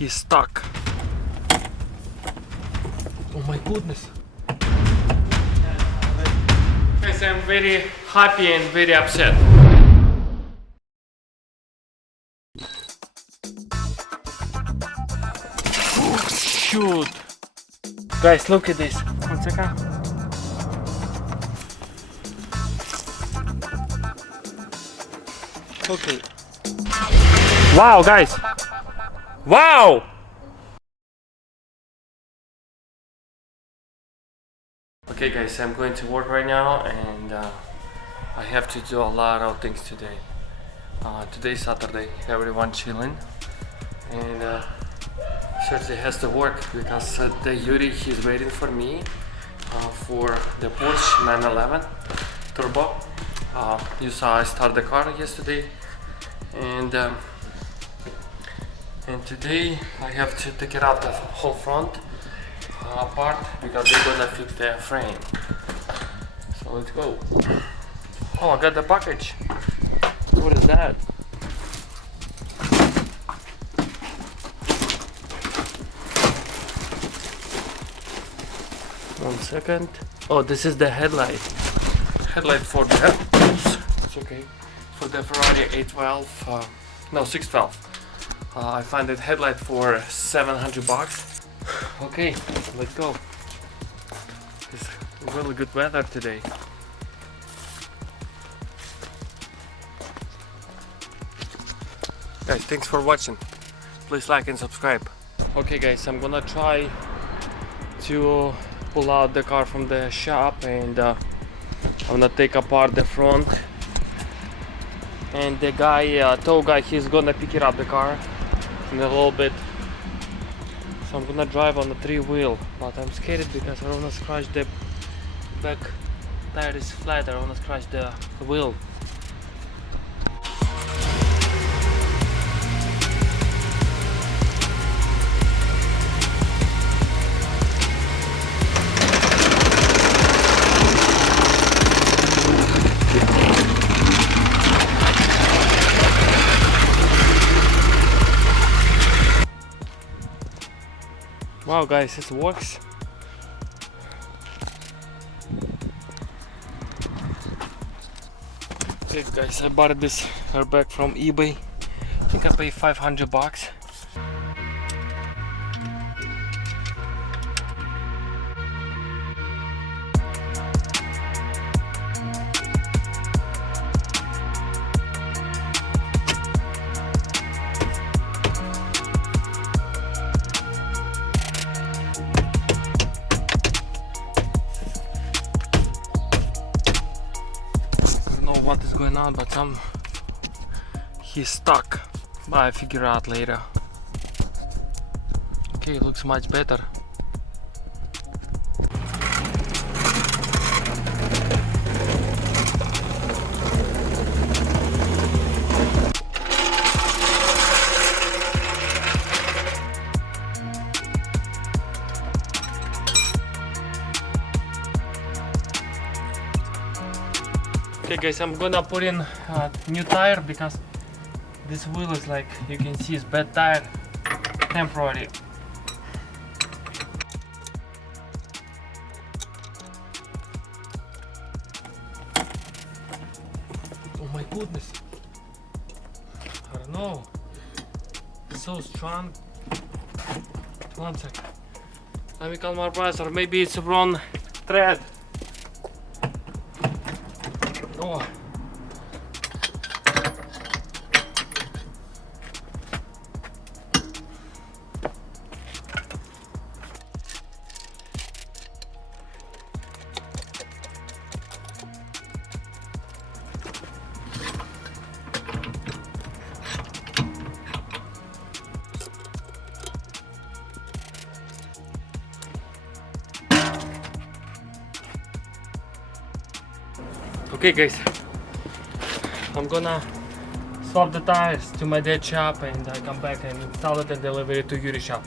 He's stuck. Oh my goodness. Guys, I'm very happy and very upset. Oh, shoot. Guys, look at this. 1 second. Okay. Wow, guys. Wow! Okay guys, I'm going to work right now and I have to do a lot of things today. Today's Saturday, everyone chilling, and Thursday has to work because the Yuri, he's waiting for me for the Porsche 911 Turbo. You saw I started the car yesterday, and today I have to take it out the whole front apart because they're gonna fix the frame. So let's go. Oh, I got the package. What is that? One second. Oh, this is the headlight. Headlight for the it's okay. For the Ferrari 812. No, 612. I find that headlight for $700. Okay, let's go. It's really good weather today. Guys, thanks for watching. Please like and subscribe. Okay guys, I'm gonna try to pull out the car from the shop, and I'm gonna take apart the front, and the guy, tow guy, he's gonna pick it up the car in a little bit. So I'm gonna drive on the 3-wheel, but I'm scared because I don't wanna scratch the back tire is flat. I don't wanna scratch the wheel. Wow guys, it works. Okay guys, I bought this airbag from eBay. I think I paid $500. What is going on, but he's stuck, but I figure out later. Okay, it looks much better. Okay guys, I'm gonna put in a new tire because this wheel is, like you can see, is bad tire, temporary. Oh my goodness, I don't know, it's so strong. 1 second, let me call my brother, or maybe it's wrong thread. Oh. Okay guys, I'm gonna swap the tires to my dad's shop, and I come back and install it and deliver it to Urus shop.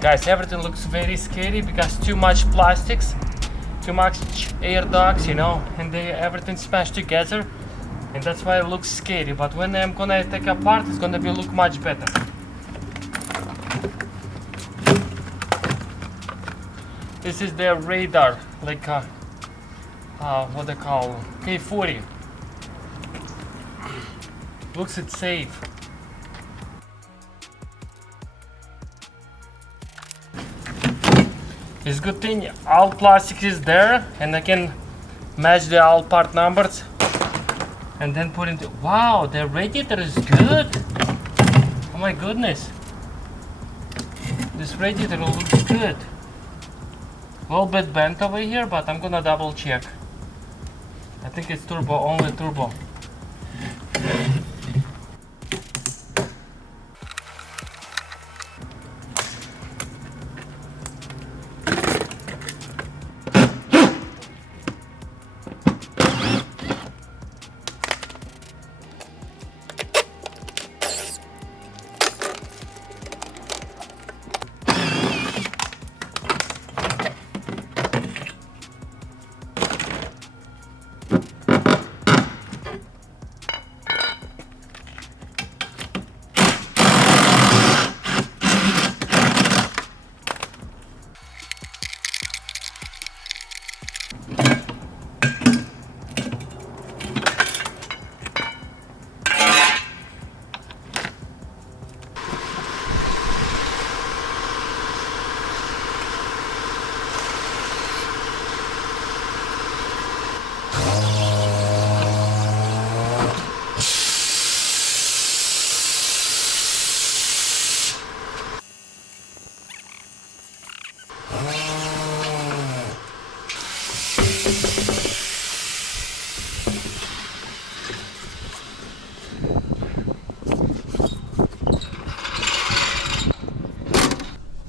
Guys, everything looks very scary because too much plastics, too much air ducts, you know, and everything smashed together, and that's why it looks scary. But when I'm gonna take apart, it's gonna look much better. This is the radar, like what they call K40. Looks it safe. It's good thing all plastic is there, and I can match the all part numbers and then put into. Wow, the radiator is good. Oh my goodness, this radiator looks good. A little bit bent over here, but I'm gonna double check. I think it's turbo, only turbo.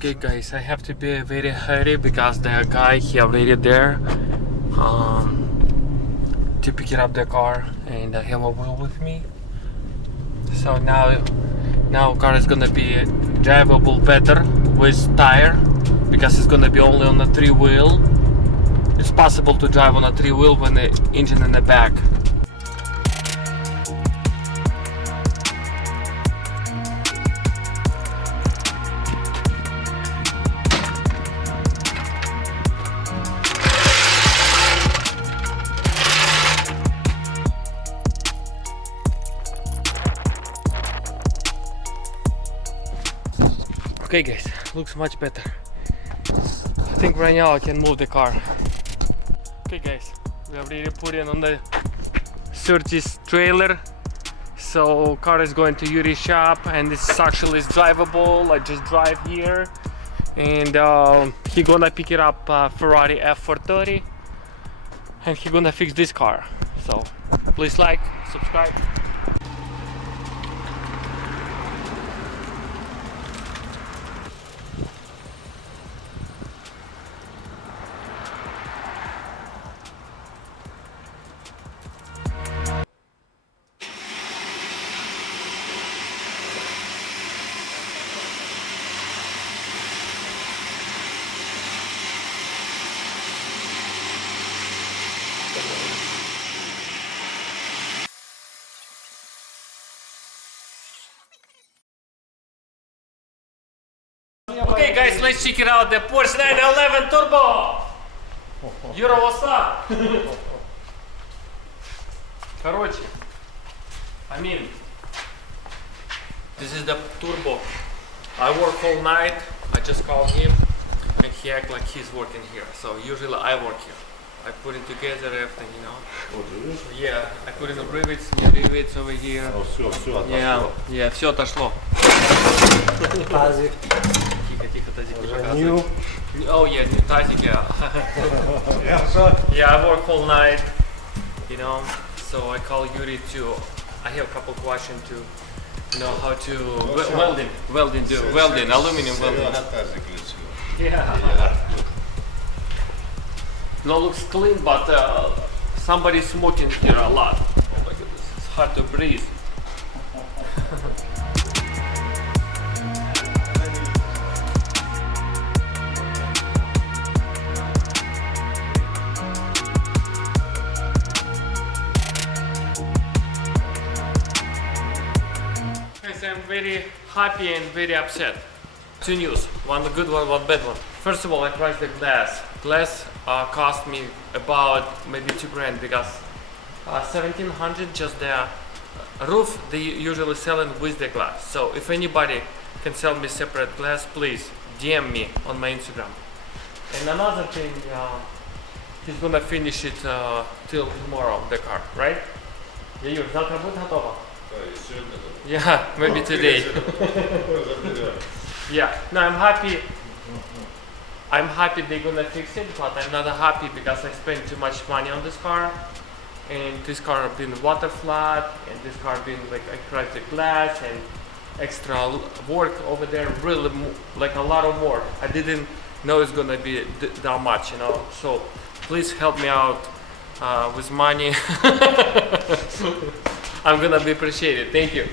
Okay guys, I have to be very hurry because the guy he already there to pick it up the car, and I have a wheel with me. So now car is gonna be drivable better with tire because it's gonna be only on a 3-wheel. It's possible to drive on a 3-wheel when the engine in the back. Okay guys, looks much better. I think right now I can move the car. Okay guys, we already put in on the Surtees trailer. So car is going to Urus shop, and this actually is drivable. I just drive here, and he gonna pick it up Ferrari F430, and he gonna fix this car. So please like, subscribe. Okay guys, let's check it out, the Porsche 911 Turbo! Юра, what's up? Короче, I mean, this is the Turbo. I work all night, I just call him, and he act like he's working here. So usually I work here. I put it together everything, you know. Oh, do you? Yeah, I put in the rivets over here. Oh, все отошло. Yeah, все отошло. Тазик. Тихо, тазик не New. показывай. Oh yeah, new тазик, yeah. Yeah, I work all night, you know. So I call Yuri to. I have a couple questions to know how to welding, aluminum welding. Yeah. No, looks clean, but somebody's smoking here a lot. Oh my goodness, it's hard to breathe. very happy and very upset. Two news, one good one, one bad one. First of all, I priced the glass. Glass cost me about maybe 2 grand because 1700 just the roof. They usually sell it with the glass. So if anybody can sell me separate glass, please DM me on my Instagram. And another thing, he's gonna finish it till tomorrow, the car, right? Yeah, Юр, завтра будет готово? Yeah, maybe today. Yeah, no, I'm happy. I'm happy they're gonna fix it, but I'm not happy because I spent too much money on this car. And this car been water flood, and this car been like I cracked the glass and extra work over there, really like a lot of more. I didn't know it's gonna be that much, you know. So please help me out with money. I'm gonna be appreciated. Thank you.